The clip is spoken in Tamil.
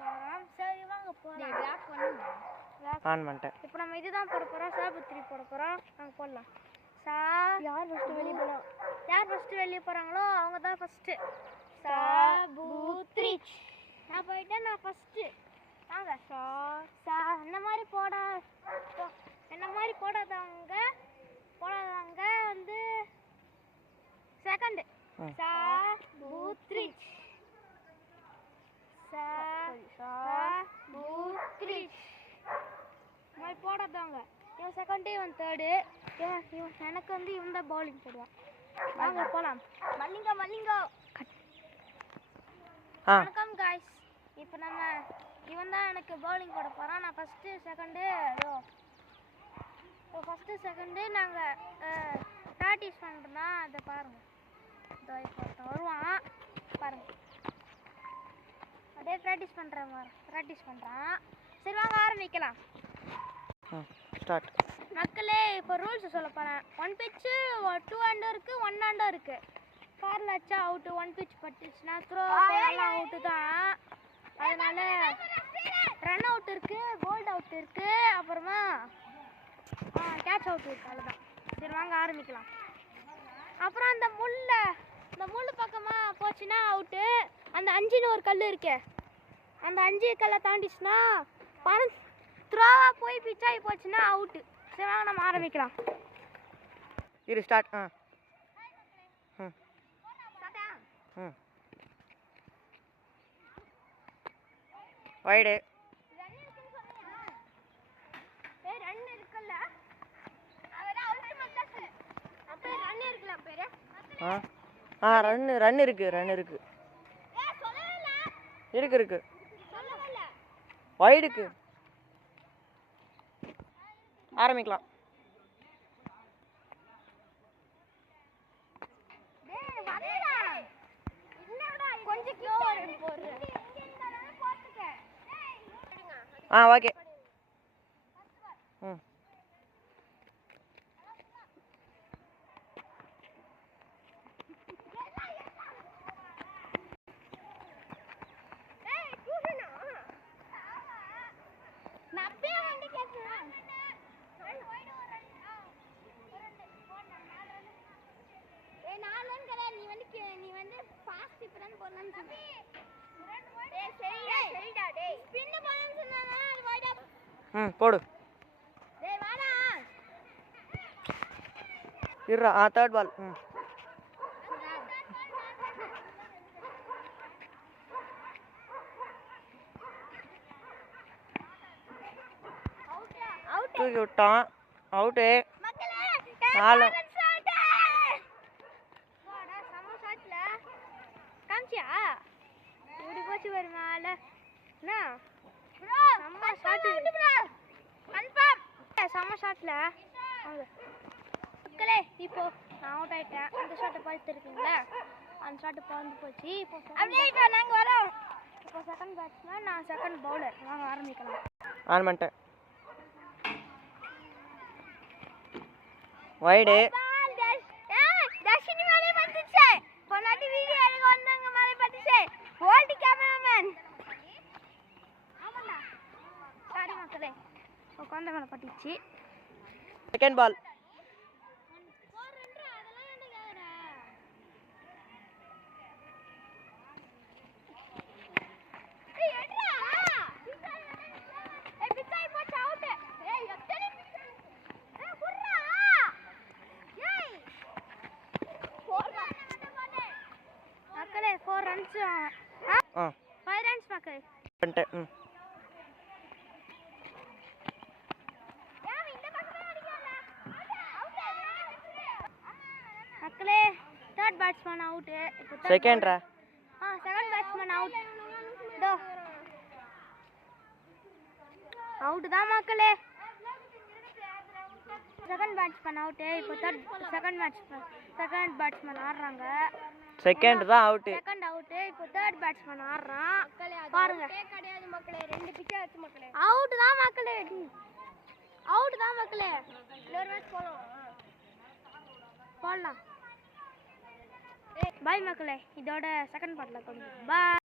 போறோம். சரி வாங்க போலாம். லாக் பண்ணுங்க. ஆன் பண்ணிட்டேன். இப்போ நம்ம இதுதான் போட போறோம். சாபுத்திரி போட போறோம். வாங்க போடலாம். யார் ஃபர்ஸ்ட் வெளிய போறோம்? யார் ஃபர்ஸ்ட் வெளிய போறாங்களோ அவங்க தான் ஃபர்ஸ்ட். சாபுத்திரி. நான் போயிட்டேன். நான் ஃபர்ஸ்ட். வாங்க. என்ன மாதிரி போடாதவங்க வந்து செகண்ட். சாபுத்திரி. சாபுத்திரி. மாதிரி போடாதவங்க. இவன் செகண்ட், இவன் தேர்டு. எனக்கு வந்து இவன் தான் பவுலிங் போடுவான். வாங்க போலாம். மல்லிங்கோ. வணக்கம் காய்ஸ். இப்போ இவன் தான் எனக்கு பவுலிங் போட போறான். நான் ஃபர்ஸ்ட் செகண்ட் நாங்கள் ப்ராக்டிஸ் பண்ணுறோம்னா அதை பாருங்கள். இப்போ வருவான் பாருங்க. அப்படியே ப்ராக்டிஸ் பண்ணுறான். சரி வாங்க ஆரம்பிக்கலாம். ஸ்டார்ட். மக்களே இப்போ ரூல்ஸ் சொல்ல போகிறேன். 1 பிச்சு 2 ஹேண்டோ இருக்குது, 1 ஹேண்டோ இருக்குது. காரில் வச்சா அவுட்டு. 1 பிச் பட்டுச்சுன்னா த்ரோ அவுட்டு தான். அதனால ரன் அவுட் இருக்குது, போல்ட் அவுட் இருக்குது, அப்புறமா கேட்ச் அவுட் இருக்குது. அவ்வளோதான். சரி வாங்க ஆரம்பிக்கலாம். அப்புறம் அந்த முள் பக்கமாக போச்சுன்னா அவுட்டு. அந்த 5ன்னு ஒரு கல் இருக்கு. அந்த 5 கல்லை தாண்டிச்சுன்னா த்ரோவாக போய் பிச்சாகி போச்சுன்னா அவுட்டு. சரி வாங்க நம்ம ஆரம்பிக்கலாம். இரு ஸ்டார்ட். வைடு. ரன் இருக்குல்ல, ரன் இருக்குல்ல பேரு. ரன் இருக்கு. இருக்கு வைடுக்கு. ஆரம்பிக்கலாம். ஓகே. நீ வந்து ஃபாஸ்ட் இப்பதான் போறலாம் சொன்னே. போடு. டேய் வாடா. இருடா. Third ball. தூக்கி விட்டான். அவுட்டு. 4. காமிச்சியா இப்படி போச்சு வருமால. செம்ம ஷாட்ல மக்களே. இப்போ நான் அவுட் ஆயிட்டேன். அந்த ஷாட்டை பார்த்துருக்கீங்களா? அந்த ஷாட்டு பறந்து போச்சு. இப்போ நாங்கள் வரோம். இப்போ செகண்ட் பேட்ஸ்மேன், நான் செகண்ட் பவுலர். வாங்க ஆரம்பிக்கலாம். ஆன் பண்ணிட்டேன். வைடு. தர்ஷினி மேலே பட்டுச்சு. பொன்னாட்டி வீடியோ எடுக்க வந்தாங்க, மேலே பட்டுச்சு. World cameraman. ஆமாடா. சாரி மக்களே. உட்கார்ந்த மேலே பட்டுச்சு. Second ball. மக்களே 4 ரன்ஸ். 5 ரன்ஸ் மக்களே. மக்களே தேர்ட் பேட்ஸ்மேன் அவுட். இப்போ செகண்ட்ரா. Second batsman out. அவுட் தான் மக்களே. Second batsman out. இப்போ செகண்ட் பேட்ஸ்மேன் ஆடுறாங்க. செகண்ட் தான் அவுட். Second out. இப்போ தேர்ட் பேட்ஸ்மேன் ஆடுறான். பாருங்க. கிடையாது மக்களே. 2 பிட்ச் ஆச்சு மக்களே. அவுட் தான் மக்களே. இன்னொரு மேட்ச் போடலாம். பாய் மக்களே. இதோட செகண்ட் பார்ட்ல கொஞ்சம் பாய்.